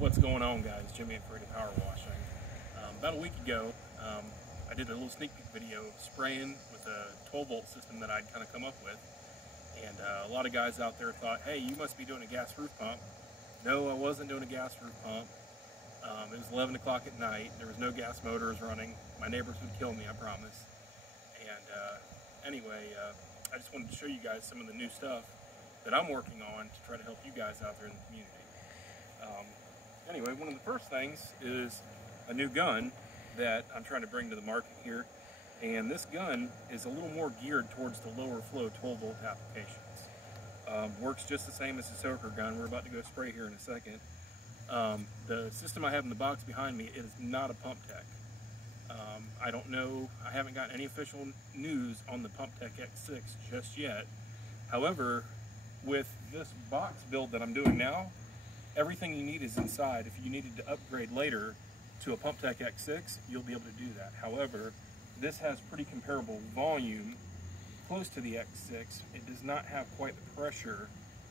What's going on, guys? Jimmy and Freddie Power Washing. About a week ago, I did a little sneak peek video spraying with a 12-volt system that I'd kind of come up with. And a lot of guys out there thought, hey, you must be doing a gas roof pump. No, I wasn't doing a gas roof pump. It was 11 o'clock at night. There was no gas motors running. My neighbors would kill me, I promise. And anyway, I just wanted to show you guys some of the new stuff that I'm working on to try to help you guys out there in the community. Anyway, one of the first things is a new gun that I'm trying to bring to the market here. And this gun is a little more geared towards the lower flow 12-volt applications. Works just the same as the soaker gun. We're about to go spray here in a second. The system I have in the box behind me is not a pump tech. I don't know, I haven't got any official news on the Pump Tech X6 just yet. However, with this box build that I'm doing now, everything you need is inside. If you needed to upgrade later to a Pump Tech X6, you'll be able to do that. However, this has pretty comparable volume, close to the X6. It does not have quite the pressure,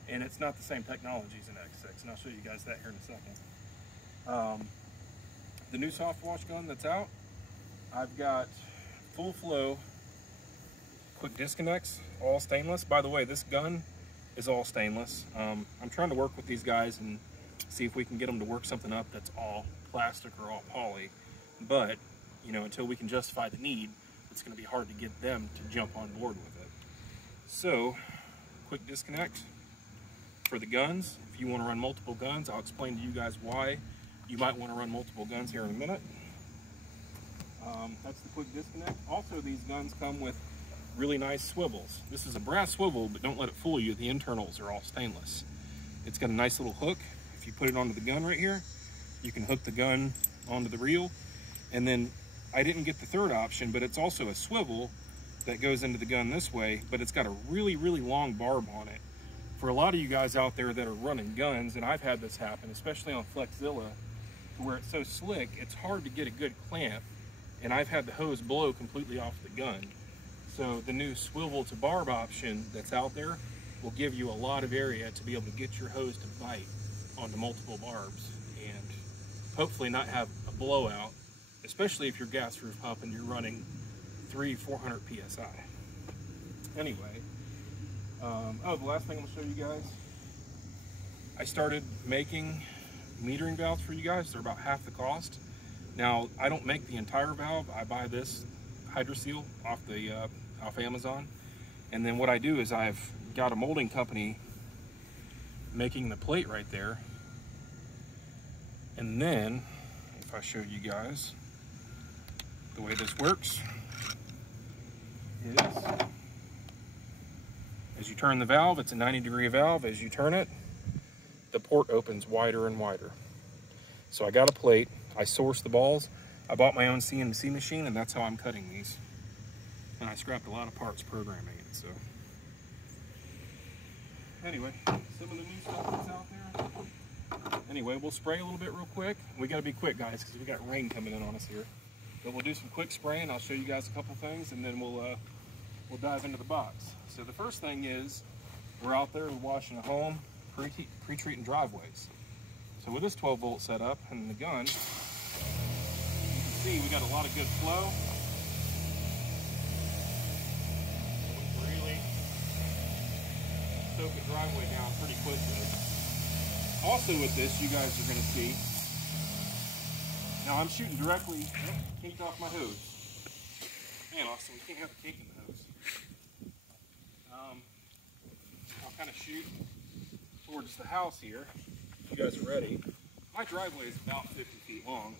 and it's not the same technology as an X6, and I'll show you guys that here in a second. The new Softwash gun that's out, I've got full flow, quick disconnects, all stainless. By the way, this gun is all stainless. I'm trying to work with these guys and see if we can get them to work something up that's all plastic or all poly. But, you know, until we can justify the need, it's going to be hard to get them to jump on board with it. So, quick disconnect for the guns. If you want to run multiple guns, I'll explain to you guys why you might want to run multiple guns here in a minute. That's the quick disconnect. Also, these guns come with really nice swivels. This is a brass swivel, but don't let it fool you. The internals are all stainless. It's got a nice little hook. If you put it onto the gun right here, you can hook the gun onto the reel. And then I didn't get the third option, but it's also a swivel that goes into the gun this way, but it's got a really, really long barb on it. For a lot of you guys out there that are running guns, and I've had this happen, especially on Flexzilla, where it's so slick, it's hard to get a good clamp, and I've had the hose blow completely off the gun. So the new swivel to barb option that's out there will give you a lot of area to be able to get your hose to bite onto multiple barbs and hopefully not have a blowout, especially if you're gas roof pump and you're running 300-400 PSI. Anyway, oh, the last thing I'm gonna show you guys, I started making metering valves for you guys. They're about half the cost. Now, I don't make the entire valve. I buy this HydroSeal off Amazon, and then what I do is I've got a molding company making the plate right there, and then if I show you guys the way this works is as you turn the valve, it's a 90-degree valve. As you turn it, the port opens wider and wider. So I got a plate, I sourced the balls, I bought my own CNC machine, and that's how I'm cutting these. And I scrapped a lot of parts programming it, so. Anyway, some of the new stuff that's out there. Anyway, we'll spray a little bit real quick. We gotta be quick, guys, because we got rain coming in on us here. But we'll do some quick spraying. I'll show you guys a couple things, and then we'll dive into the box. So the first thing is, we're out there washing a home, pre-treating driveways. So with this 12-volt setup and the gun, you can see we got a lot of good flow. Really soak the driveway down pretty quickly. Also with this, you guys are going to see, now I'm shooting directly, kinked off my hose. Man, Austin, we can't have a kink in the hose. I'll kind of shoot towards the house here. If you guys are ready. My driveway is about 50 feet long.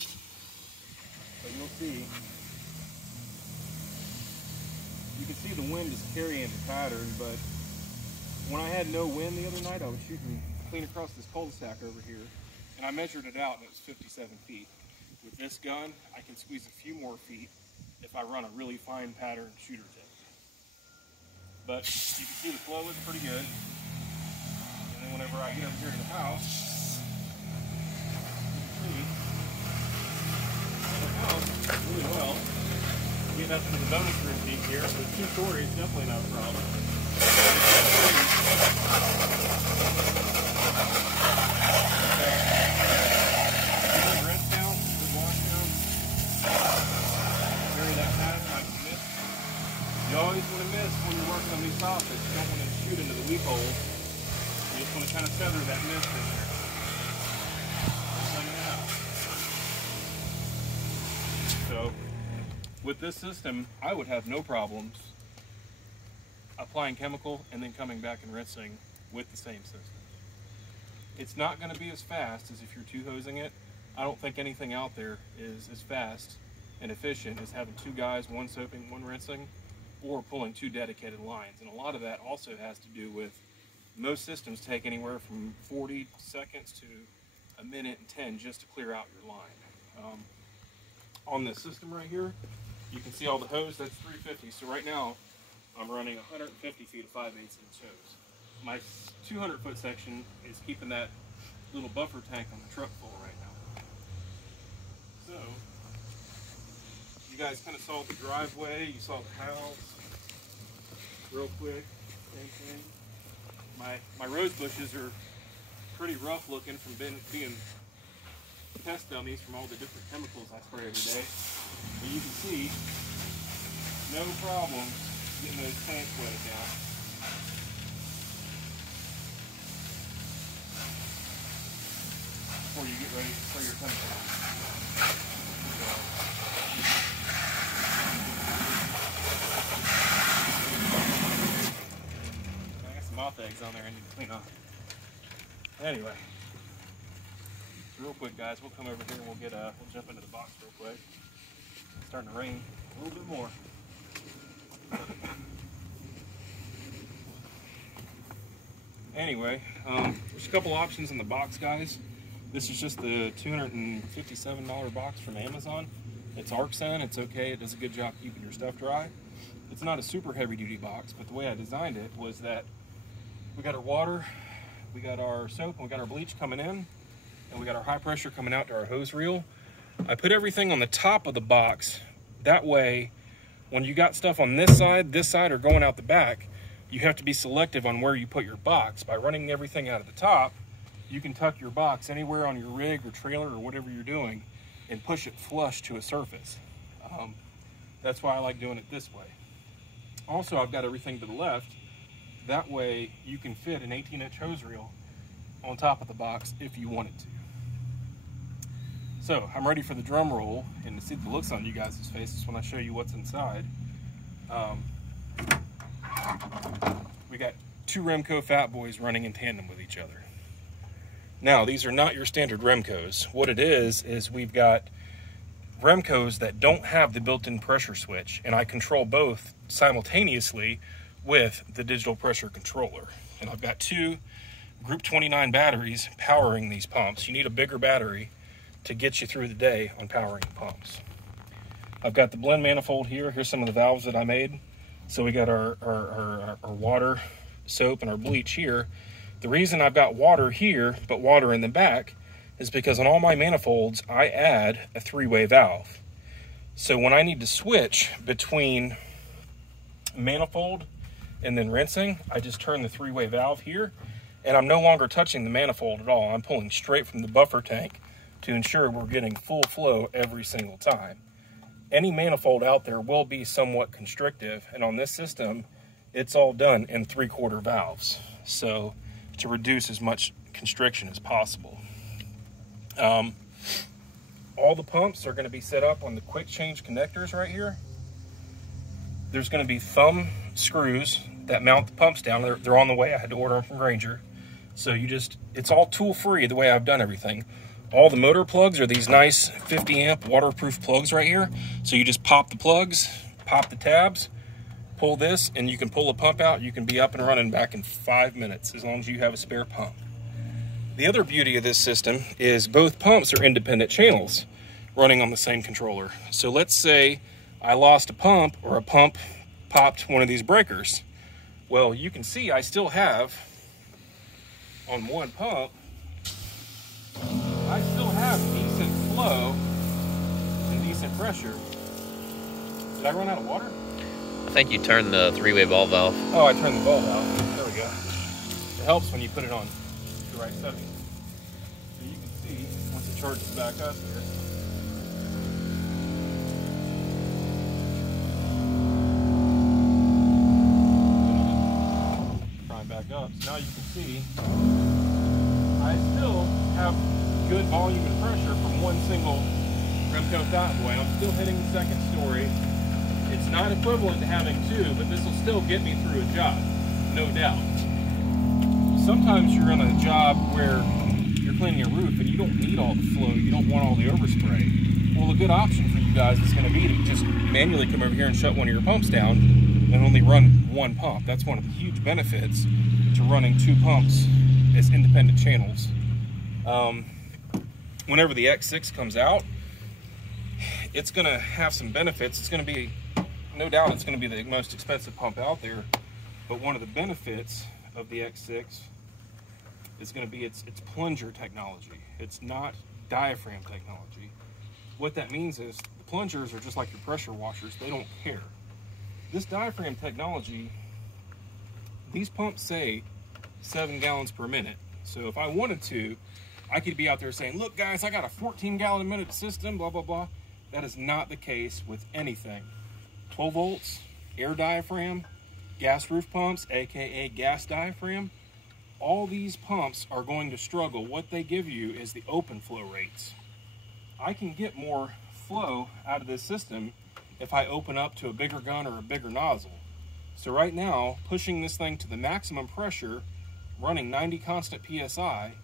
But you'll see, you can see the wind is carrying the pattern, but when I had no wind the other night, I was shooting clean across this cul-de-sac over here, and I measured it out and it was 57 feet. With this gun, I can squeeze a few more feet if I run a really fine pattern shooter tip. But you can see the flow is pretty good. And then whenever I get over here to the house, really well. Getting up into the bonus room peak here, so 2 stories, definitely not a problem. soffit, you don't want to shoot into the weep hole. You just want to kind of feather that mist in there. So, with this system, I would have no problems applying chemical and then coming back and rinsing with the same system. It's not going to be as fast as if you're two-hosing it. I don't think anything out there is as fast and efficient as having two guys, one soaping, one rinsing, or pulling two dedicated lines. And a lot of that also has to do with most systems take anywhere from 40 seconds to a minute and 10 just to clear out your line. On this system right here, you can see all the hose, that's 350. So right now, I'm running 150 feet of 5/8 inch hose. My 200-foot section is keeping that little buffer tank on the truck full right now. So, you guys kind of saw the driveway, you saw the house, real quick, same thing. My rose bushes are pretty rough looking from being test dummies from all the different chemicals I spray every day. But you can see, no problem getting those plants wetted down. Before you get ready to spray your chemical. I got some moth eggs on there I need to clean off. Anyway. Real quick, guys, we'll come over here and we'll jump into the box real quick. It's starting to rain a little bit more. Anyway, there's a couple options in the box, guys. This is just the $257 box from Amazon. It's Arcsun, it's okay, it does a good job keeping your stuff dry. It's not a super heavy duty box, but the way I designed it was that we got our water, we got our soap, and we got our bleach coming in. And we got our high pressure coming out to our hose reel. I put everything on the top of the box. That way, when you got stuff on this side, or going out the back, you have to be selective on where you put your box. By running everything out of the top, you can tuck your box anywhere on your rig or trailer or whatever you're doing and push it flush to a surface. That's why I like doing it this way. Also, I've got everything to the left. That way, you can fit an 18-inch hose reel on top of the box if you wanted to. So I'm ready for the drum roll, and to see the looks on you guys' faces when I show you what's inside. We got two Remco Fatboys running in tandem with each other. Now, these are not your standard Remcos. What it is we've got Remcos that don't have the built-in pressure switch, and I control both simultaneously with the digital pressure controller. And I've got two Group 29 batteries powering these pumps. You need a bigger battery to get you through the day on powering the pumps. I've got the blend manifold here. Here's some of the valves that I made. So we got our water, soap, and our bleach here. The reason I've got water here, but water in the back, is because on all my manifolds, I add a three-way valve. So when I need to switch between manifold and then rinsing, I just turn the three-way valve here, and I'm no longer touching the manifold at all. I'm pulling straight from the buffer tank to ensure we're getting full flow every single time. Any manifold out there will be somewhat constrictive, and on this system, it's all done in 3/4 valves. So to reduce as much constriction as possible. All the pumps are going to be set up on the quick change connectors right here. There's going to be thumb screws that mount the pumps down. They're on the way. I had to order them from Granger. So it's all tool free the way I've done everything. All the motor plugs are these nice 50 amp waterproof plugs right here. So you just pop the plugs, pop the tabs, pull this, and you can pull a pump out. You can be up and running back in 5 minutes as long as you have a spare pump. The other beauty of this system is both pumps are independent channels running on the same controller. So let's say I lost a pump, or a pump popped one of these breakers. Well, you can see I still have, on one pump, I still have decent flow and decent pressure. Did I run out of water? I think you turned the three-way ball valve. Oh, I turned the ball valve. There we go. It helps when you put it on the right setting. So you can see, once it charges back up here, good volume and pressure from one single Remco fatboy. I'm still hitting the second story. It's not equivalent to having two, but this will still get me through a job, no doubt. Sometimes you're on a job where you're cleaning a roof and you don't need all the flow, you don't want all the overspray. Well, a good option for you guys is going to be to just manually come over here and shut one of your pumps down and only run one pump. That's one of the huge benefits to running two pumps as independent channels. Whenever the X6 comes out, it's going to have some benefits. It's going to be, no doubt, it's going to be the most expensive pump out there, but one of the benefits of the X6 is going to be its plunger technology. It's not diaphragm technology. What that means is the plungers are just like your pressure washers. They don't care. This diaphragm technology, these pumps say 7 gallons per minute. So if I wanted to, I could be out there saying, look guys, I got a 14 gallon a minute system, blah, blah, blah. That is not the case with anything. 12 volts, air diaphragm, gas roof pumps, AKA gas diaphragm, all these pumps are going to struggle. What they give you is the open flow rates. I can get more flow out of this system if I open up to a bigger gun or a bigger nozzle. So right now, pushing this thing to the maximum pressure, running 90 constant PSI,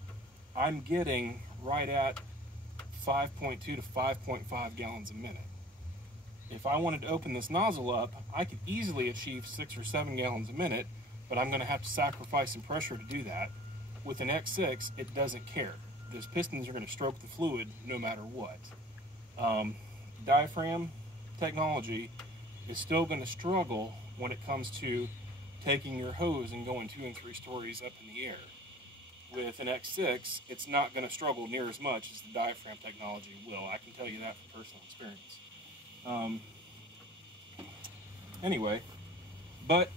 I'm getting right at 5.2 to 5.5 gallons a minute. If I wanted to open this nozzle up, I could easily achieve 6 or 7 gallons a minute, but I'm going to have to sacrifice some pressure to do that. With an X6, it doesn't care. Those pistons are going to stroke the fluid no matter what. Diaphragm technology is still going to struggle when it comes to taking your hose and going 2 and 3 stories up in the air. With an X6, it's not going to struggle near as much as the diaphragm technology will. I can tell you that from personal experience. Anyway, but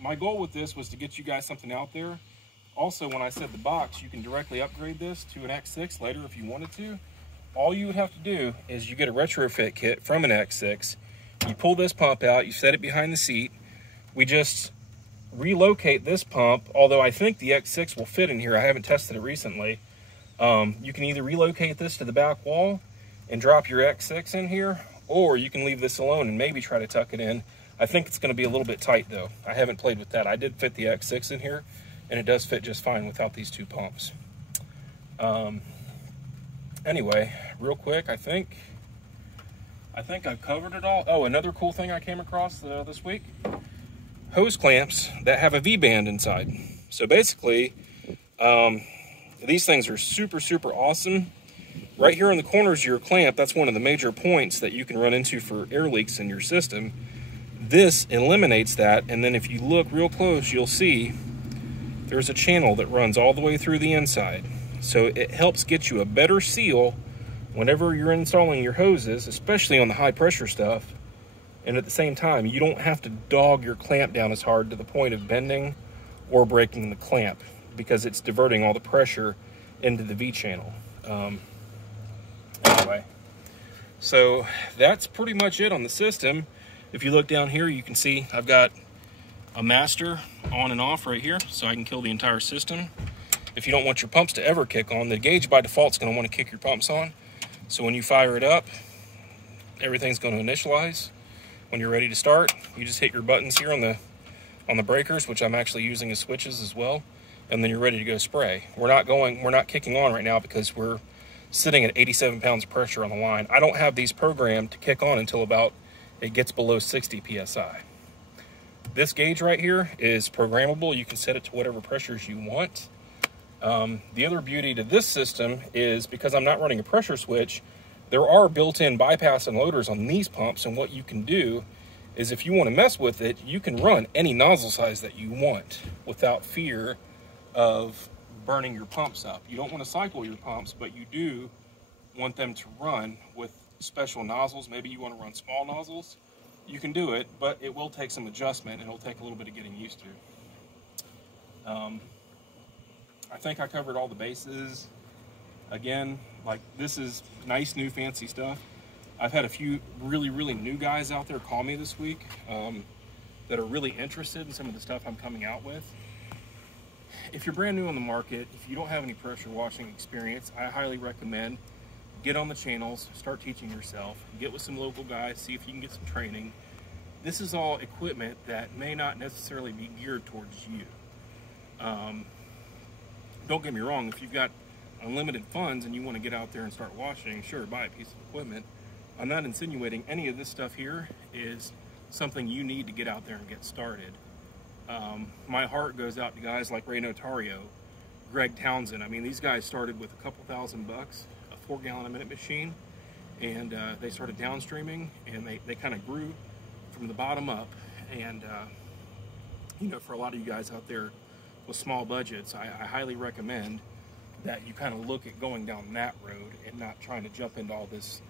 my goal with this was to get you guys something out there. Also, when I said the box, you can directly upgrade this to an X6 later if you wanted to. All you would have to do is you get a retrofit kit from an X6. You pull this pump out, you set it behind the seat. We just relocate this pump, although I think the X6 will fit in here. I haven't tested it recently. You can either relocate this to the back wall and drop your X6 in here, or you can leave this alone and maybe try to tuck it in. I think it's going to be a little bit tight though. I haven't played with that. I did fit the X6 in here, and it does fit just fine without these two pumps. Anyway, real quick, I think I've covered it all. Oh, another cool thing I came across this week: hose clamps that have a V-band inside. So basically, these things are super, super awesome. Right here in the corners of your clamp, that's one of the major points that you can run into for air leaks in your system. This eliminates that, and then if you look real close, you'll see there's a channel that runs all the way through the inside. So it helps get you a better seal whenever you're installing your hoses, especially on the high pressure stuff. And at the same time, you don't have to dog your clamp down as hard to the point of bending or breaking the clamp, because it's diverting all the pressure into the V channel. Anyway, so that's pretty much it on the system. If you look down here, you can see I've got a master on and off right here, so I can kill the entire system. If you don't want your pumps to ever kick on, the gauge by default is going to want to kick your pumps on. So when you fire it up, everything's going to initialize. When you're ready to start, you just hit your buttons here on the breakers, which I'm actually using as switches as well, and then you're ready to go spray. We're not kicking on right now because we're sitting at 87 pounds of pressure on the line. I don't have these programmed to kick on until about it gets below 60 psi. This gauge right here is programmable. You can set it to whatever pressures you want. The other beauty to this system is because I'm not running a pressure switch, there are built-in bypass and loaders on these pumps, and what you can do is if you want to mess with it, you can run any nozzle size that you want without fear of burning your pumps up. You don't want to cycle your pumps, but you do want them to run with special nozzles. Maybe you want to run small nozzles. You can do it, but it will take some adjustment, and it'll take a little bit of getting used to. I think I covered all the bases. Again, like, this is nice, new, fancy stuff. I've had a few really, really new guys out there call me this week that are really interested in some of the stuff I'm coming out with. if you're brand new on the market, if you don't have any pressure washing experience, I highly recommend get on the channels, start teaching yourself, get with some local guys, see if you can get some training. This is all equipment that may not necessarily be geared towards you. Don't get me wrong, if you've got unlimited funds and you want to get out there and start washing, sure, buy a piece of equipment. I'm not insinuating any of this stuff here is something you need to get out there and get started. My heart goes out to guys like Ray Notario, Greg Townsend. I mean, these guys started with a couple $1,000, a 4-gallon-a-minute machine, and they started downstreaming, and they kind of grew from the bottom up. And you know, for a lot of you guys out there with small budgets, I highly recommend that you kind of look at going down that road and not trying to jump into all this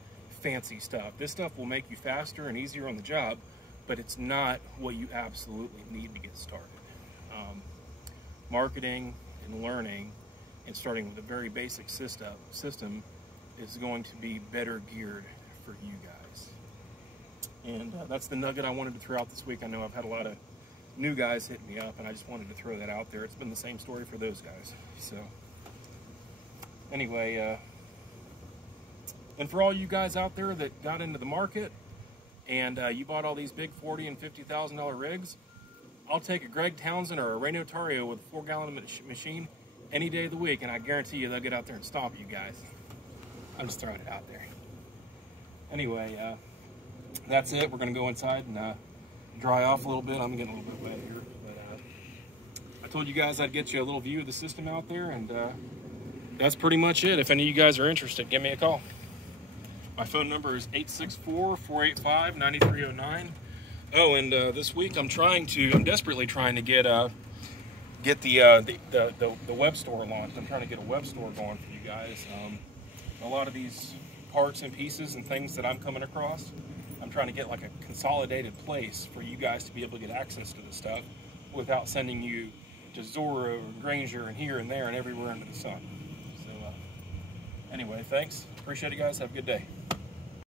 fancy stuff. This stuff will make you faster and easier on the job, but it's not what you absolutely need to get started. Marketing and learning and starting with a very basic system is going to be better geared for you guys. And that's the nugget I wanted to throw out this week. I know I've had a lot of new guys hit me up, and I just wanted to throw that out there. It's been the same story for those guys. So anyway, and for all you guys out there that got into the market and you bought all these big $40,000 and $50,000 rigs, I'll take a Greg Townsend or a Ray Notario with a 4-gallon machine any day of the week, and I guarantee you they'll get out there and stomp you guys. I'm just throwing it out there. Anyway, that's it. We're going to go inside and dry off a little bit. I'm getting a little bit wet here, but I told you guys I'd get you a little view of the system out there, and that's pretty much it. If any of you guys are interested, give me a call. My phone number is 864-485-9309. Oh, and this week I'm desperately trying to get the web store launched. I'm trying to get a web store going for you guys. A lot of these parts and pieces and things that I'm coming across, I'm trying to get like a consolidated place for you guys to be able to get access to the stuff without sending you to Zorro and Granger and here and there and everywhere under the sun. So anyway, thanks. Appreciate it, guys. Have a good day.